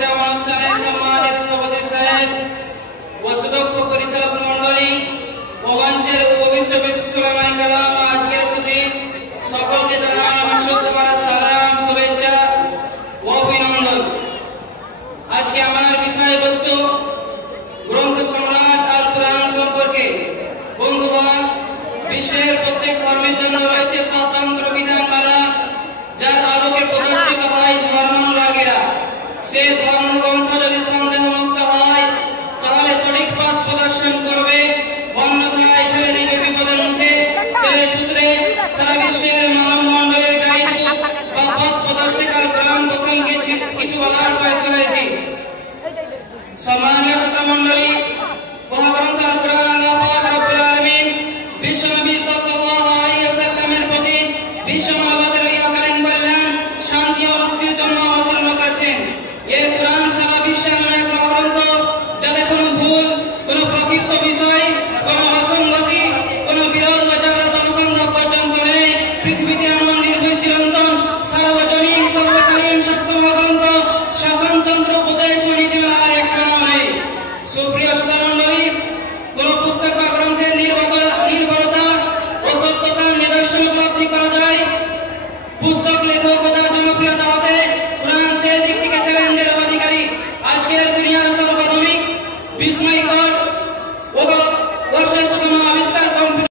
ইখতিতাম অনুষ্ঠানে সম্মানিত সভাপতি সাহেব ও সুদক্ষ পরিচালক মণ্ডলী ও মঞ্চের উপবিষ্ট বিশিষ্ট উলামায়ে কেরাম আজকের সুধী সকলকে জানাই আমার শ্রদ্ধাভরা সালাম, শুভেচ্ছা ও অভিনন্দন। আজকে আমার বিষয়বস্তু গ্রন্থ সম্রাট আল কুরআন সম্পর্কে। বন্ধুগণ, বিশ্বের প্রত্যেক ধর্মের জন্য রয়েছে স্বতন্ত্র বিধানমালা, যার আলোকে প্রদর্শিত হয় ধর্মানুরাগীরা। সে ধর্ম